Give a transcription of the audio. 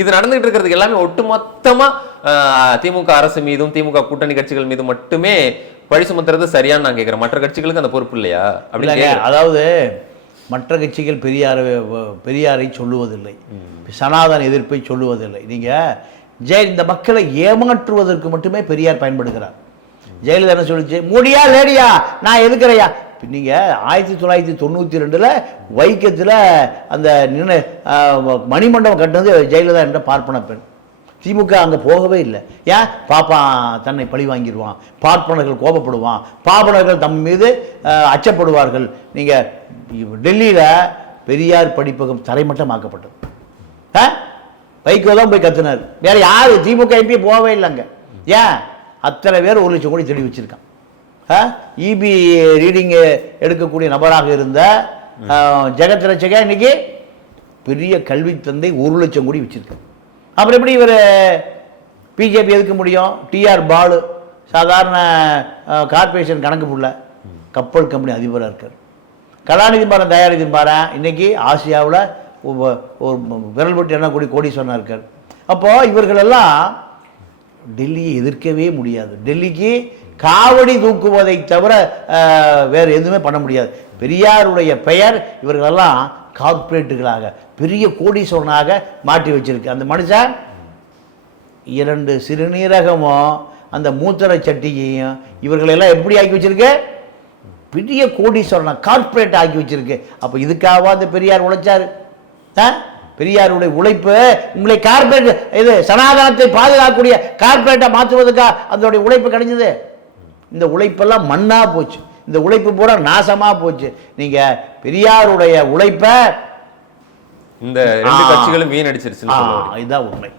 இது நடந்துகிட்டு இருக்கிறதுக்கு எல்லாமே ஒட்டுமொத்தமா திமுக அரசு மீதும் திமுக கூட்டணி கட்சிகள் மீது மட்டுமே பழி சுமத்துறது சரியான்னு நான் கேட்கிறேன். மற்ற கட்சிகளுக்கு அந்த பொறுப்பு இல்லையா அப்படின்னு. அதாவது மற்ற கட்சிகள் பெரியாரை சொல்லுவதில்லை, சனாதன எதிர்ப்பை சொல்லுவதில்லை. நீங்கள் இந்த மக்களை ஏமாற்றுவதற்கு மட்டுமே பெரியார் பயன்படுகிறார். ஜெயலலிதா என்ன சொல்லிச்சு, மூடியா லேடியா நான் எதுக்குறையா. நீங்கள் 1992 வைக்கத்தில் அந்த மணிமண்டபம் கட்டினது ஜெயலலிதா என்ற பார்ப்பன பெண். திமுக அங்கே போகவே இல்லை. ஏன்? பாப்பா தன்னை பழி வாங்கிடுவான், பார்ப்பனர்கள் கோபப்படுவான், பாப்பனர்கள் தம் மீது அச்சப்படுவார்கள். நீங்கள் டெல்லியில் பெரியார் படிப்பகம் தரைமட்டமாக்கப்பட்டது. வைகோ தான் போய் கத்துனார், வேற யார் திமுக எம்பி போகவே இல்லைங்க. ஏன்? அத்தனை பேர் 1 லட்சம் கோடி தெளிவு வச்சிருக்கான். இபி ரீடிங் எடுக்கக்கூடிய நபராக இருந்த ஜெகத் ரட்சகா இன்னைக்கு பெரிய கல்வி தந்தை 1 லட்சம் கோடி வச்சிருக்காரு. அப்புறம் எப்படி இவர் பிஜேபி எதுக்க முடியும்? டிஆர் பாலு சாதாரண கார்பரேஷன் கணக்கு புள்ள கப்பல் கம்பெனி அதிபராக இருக்கார். கலாநிதி மாறன் தயாநிதி மாறன் இன்னைக்கு ஆசியாவில் ஒரு விரல் விட்டு என்ன கோடீஸ்வரனாக இருக்கார். அப்போது இவர்களெல்லாம் டெல்லியை எதிர்க்கவே முடியாது. டெல்லிக்கு காவடி தூக்குவதை தவிர வேறு எதுவுமே பண்ண முடியாது. பெரியாருடைய பெயர் இவர்களெல்லாம் கார்ப்பரேட்டுகளாக பெரிய கோடீஸ்வரனாக மாற்றி வச்சிருக்கு. அந்த மனுஷன் 2 சிறுநீரகமும் அந்த மூத்தரை சட்டியையும் இவர்களெல்லாம் எப்படி ஆக்கி வச்சிருக்கு? பெரிய கோடீஸ்வரனாக கார்ப்பரேட் ஆக்கி வச்சிருக்கு. அப்போ இதுக்காக அந்த பெரியார் உழைச்சாரு. பெரியாருடைய உழைப்பு உங்களை கார்பரேட் இது சனாதனத்தை பாதுகாக்கக்கூடிய கார்பரேட்டை மாற்றுவதற்காக அதனுடைய உழைப்பு கிடைச்சது. இந்த உழைப்பெல்லாம் மண்ணா போச்சு, இந்த உழைப்பு பூரா நாசமா போச்சு. நீங்க பெரியாருடைய உழைப்பை இந்த 2 கட்சிகளும் வீணடிச்சிருச்சு. இதுதான் உண்மை.